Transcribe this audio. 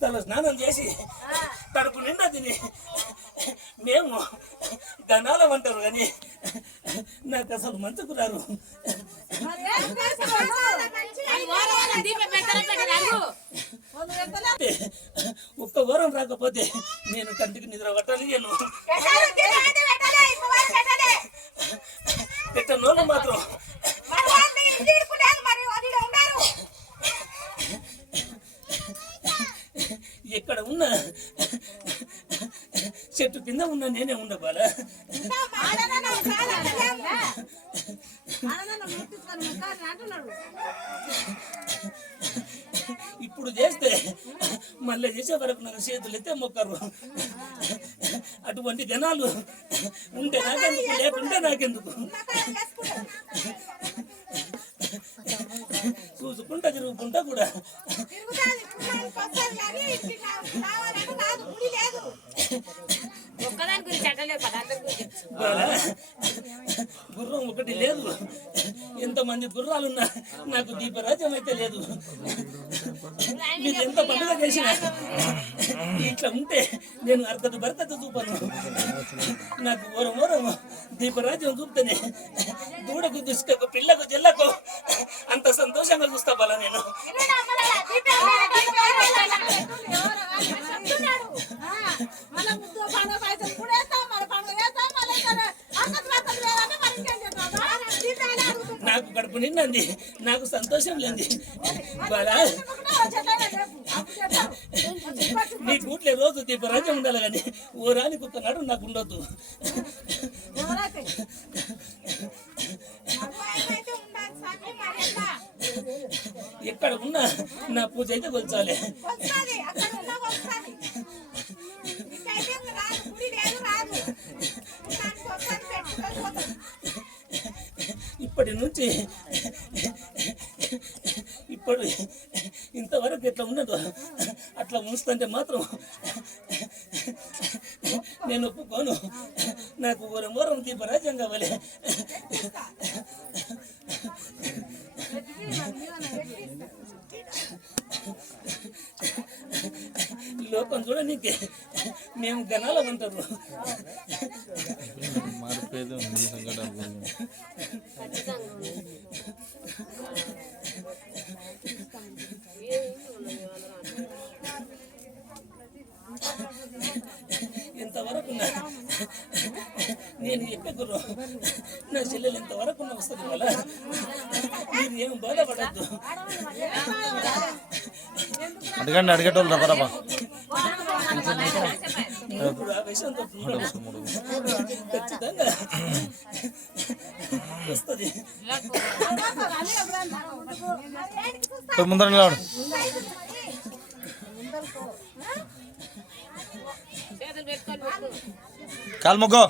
తల స్నానం చేసి కడుపు నిండా తిని మేము గనాలం అంటారు కానీ నాకు అసలు మంచుకు రారు. ఒక్క వారం రాకపోతే నేను కంటికి నిద్ర పట్టలేను. పెట్టనోళ్ళు మాత్రం ఎక్కడ ఉన్నా చెట్టు కింద ఉన్నా నేనే ఉండబాలా. ఇప్పుడు చేస్తే మళ్ళీ చేసే వరకు నాకు చేతులు ఎత్తే మొక్కరు. అటువంటి జనాలు ఉంటే నాకెందుకు, లేకుంటే నాకెందుకు. చూసుకుంటా తిరుగుకుంటా కూడా గుర్రం ఒకటి లేదు. ఎంతమంది గుర్రాలున్నా నాకు దీపరాజ్యం అయితే లేదు. మీరు ఎంత పండుగ చేసినా ఇట్లా ఉంటే నేను అర్ధత బరకత చూపను. నాకు ఓరం ఓరం దీపరాజ్యం చూపుతానే దూడకు దుష్టకు పిల్లకు జిల్లకు అంత సంతోషంగా చూస్తా బల నేను. నాకు కడుపు నిండండి, నాకు సంతోషం లేండి బాలా. నీ కూట్లే రోజు దీపరాజ్యం ఉండాలి కానీ ఓ రానికి ఒక్క నాడు నాకు ఉండొద్దు. ఎక్కడ ఉన్నా నా పూజ అయితే కొల్చాలి. ఇప్పటి నుంచి ఇప్పుడు ఇంతవరకు ఎట్లా ఉన్నదో అట్లా ఉంచుతుంటే మాత్రం నేను ఒప్పుకోను. నాకు ఓరం ఓరం దీపరాజ్యం కావాలి. లోకం చూడనీకే మేము గనాలం అంటారు. ఎంతవరకు నేను ఎక్కకురు నా చెల్లెలు ఎంతవరకు వస్తుంది వల్ల మీరు ఏం బాధపడద్దు. అడగండి, అడిగేటోళ్ళు బరాబా. ఇప్పుడు ఆ విషయంతో ఖచ్చితంగా వస్తుంది. ముందర నిలబడు. కాలు మొగ్గో.